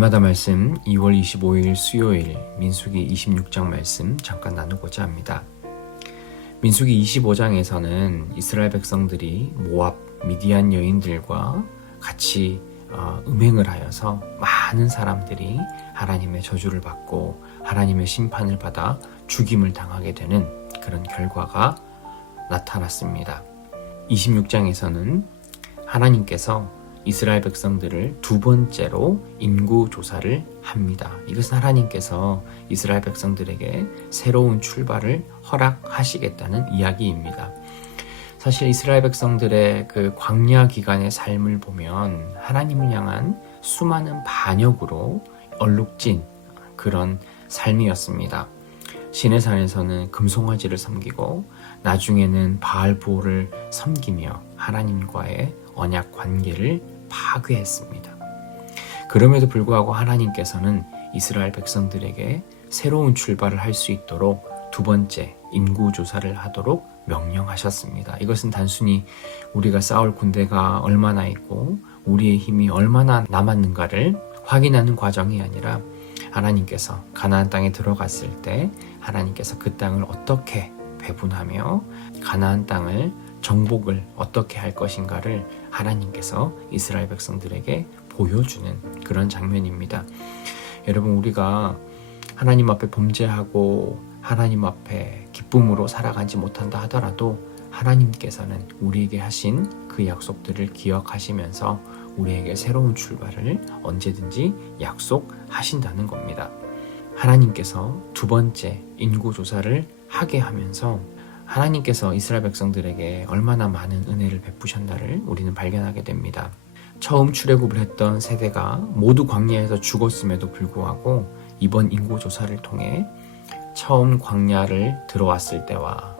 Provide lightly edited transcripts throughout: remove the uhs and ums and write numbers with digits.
날마다 말씀 2월 25일 수요일 민수기 26장 말씀 잠깐 나누고자 합니다. 민수기 25장에서는 이스라엘 백성들이 모압, 미디안 여인들과 같이 음행을 하여서 많은 사람들이 하나님의 저주를 받고 하나님의 심판을 받아 죽임을 당하게 되는 그런 결과가 나타났습니다. 26장에서는 하나님께서 이스라엘 백성들을 두 번째로 인구 조사를 합니다. 이것은 하나님께서 이스라엘 백성들에게 새로운 출발을 허락하시겠다는 이야기입니다. 사실 이스라엘 백성들의 그 광야 기간의 삶을 보면 하나님을 향한 수많은 반역으로 얼룩진 그런 삶이었습니다. 시내산에서는 금송아지를 섬기고 나중에는 바알보를 섬기며 하나님과의 언약 관계를 파괴했습니다. 그럼에도 불구하고 하나님께서는 이스라엘 백성들에게 새로운 출발을 할 수 있도록 두 번째 인구조사를 하도록 명령하셨습니다. 이것은 단순히 우리가 싸울 군대가 얼마나 있고 우리의 힘이 얼마나 남았는가를 확인하는 과정이 아니라 하나님께서 가나안 땅에 들어갔을 때 하나님께서 그 땅을 어떻게 배분하며 가나안 땅을 정복을 어떻게 할 것인가를 하나님께서 이스라엘 백성들에게 보여주는 그런 장면입니다. 여러분, 우리가 하나님 앞에 범죄하고 하나님 앞에 기쁨으로 살아가지 못한다 하더라도 하나님께서는 우리에게 하신 그 약속들을 기억하시면서 우리에게 새로운 출발을 언제든지 약속하신다는 겁니다. 하나님께서 두 번째 인구조사를 하게 하면서 하나님께서 이스라엘 백성들에게 얼마나 많은 은혜를 베푸셨나를 우리는 발견하게 됩니다. 처음 출애굽을 했던 세대가 모두 광야에서 죽었음에도 불구하고 이번 인구조사를 통해 처음 광야를 들어왔을 때와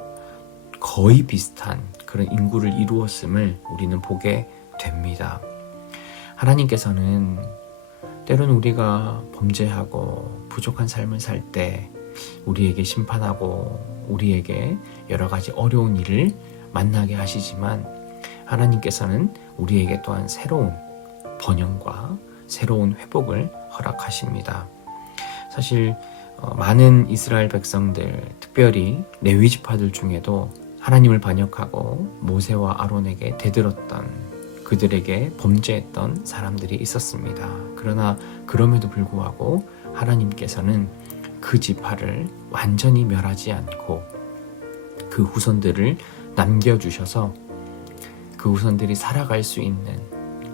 거의 비슷한 그런 인구를 이루었음을 우리는 보게 됩니다. 하나님께서는 때로는 우리가 범죄하고 부족한 삶을 살 때 우리에게 심판하고 우리에게 여러 가지 어려운 일을 만나게 하시지만 하나님께서는 우리에게 또한 새로운 번영과 새로운 회복을 허락하십니다. 사실 많은 이스라엘 백성들, 특별히 레위 지파들 중에도 하나님을 반역하고 모세와 아론에게 대들었던 그들에게 범죄했던 사람들이 있었습니다. 그러나 그럼에도 불구하고 하나님께서는 그 지파를 완전히 멸하지 않고 그 후손들을 남겨주셔서 그 후손들이 살아갈 수 있는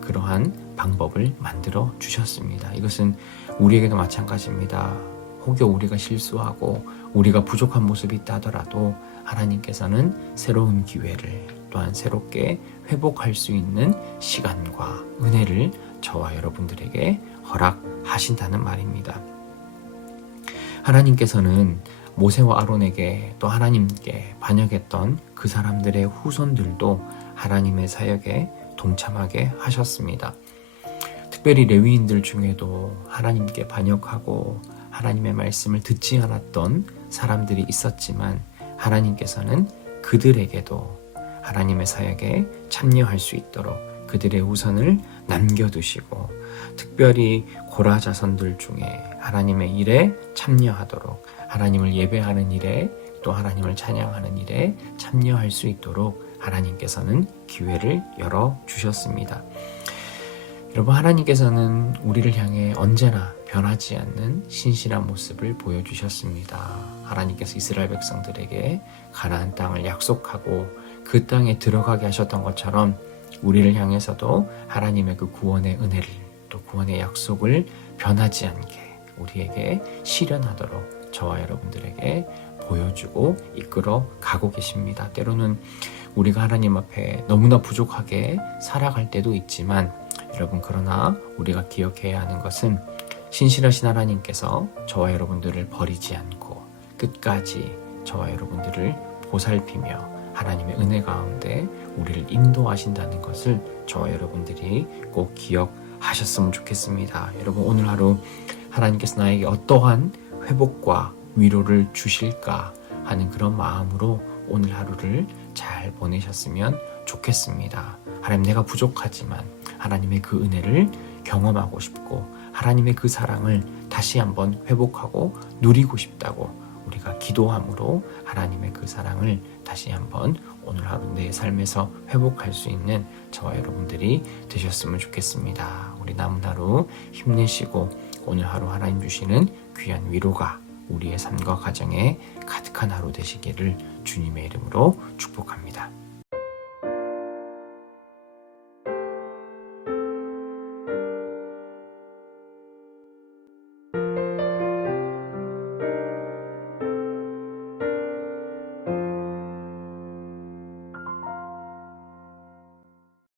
그러한 방법을 만들어 주셨습니다. 이것은 우리에게도 마찬가지입니다. 혹여 우리가 실수하고 우리가 부족한 모습이 있다 하더라도 하나님께서는 새로운 기회를 또한 새롭게 회복할 수 있는 시간과 은혜를 저와 여러분들에게 허락하신다는 말입니다. 하나님께서는 모세와 아론에게 또 하나님께 반역했던 그 사람들의 후손들도 하나님의 사역에 동참하게 하셨습니다. 특별히 레위인들 중에도 하나님께 반역하고 하나님의 말씀을 듣지 않았던 사람들이 있었지만 하나님께서는 그들에게도 하나님의 사역에 참여할 수 있도록 그들의 후손을 남겨두시고 특별히 고라 자손들 중에 하나님의 일에 참여하도록 하나님을 예배하는 일에 또 하나님을 찬양하는 일에 참여할 수 있도록 하나님께서는 기회를 열어주셨습니다. 여러분, 하나님께서는 우리를 향해 언제나 변하지 않는 신실한 모습을 보여주셨습니다. 하나님께서 이스라엘 백성들에게 가나안 땅을 약속하고 그 땅에 들어가게 하셨던 것처럼 우리를 향해서도 하나님의 그 구원의 은혜를 또 구원의 약속을 변하지 않게 우리에게 실현하도록 저와 여러분들에게 보여주고 이끌어 가고 계십니다. 때로는 우리가 하나님 앞에 너무나 부족하게 살아갈 때도 있지만 여러분, 그러나 우리가 기억해야 하는 것은 신실하신 하나님께서 저와 여러분들을 버리지 않고 끝까지 저와 여러분들을 보살피며 하나님의 은혜 가운데 우리를 인도하신다는 것을 저와 여러분들이 꼭 기억하셨으면 좋겠습니다. 여러분, 오늘 하루 하나님께서 나에게 어떠한 회복과 위로를 주실까 하는 그런 마음으로 오늘 하루를 잘 보내셨으면 좋겠습니다. 하나님, 내가 부족하지만 하나님의 그 은혜를 경험하고 싶고 하나님의 그 사랑을 다시 한번 회복하고 누리고 싶다고 우리가 기도함으로 하나님의 그 사랑을 다시 한번 오늘 하루 내 삶에서 회복할 수 있는 저와 여러분들이 되셨으면 좋겠습니다. 우리 남은 하루 힘내시고 오늘 하루 하나님 주시는 귀한 위로가 우리의 삶과 가정에 가득한 하루 되시기를 주님의 이름으로 축복합니다.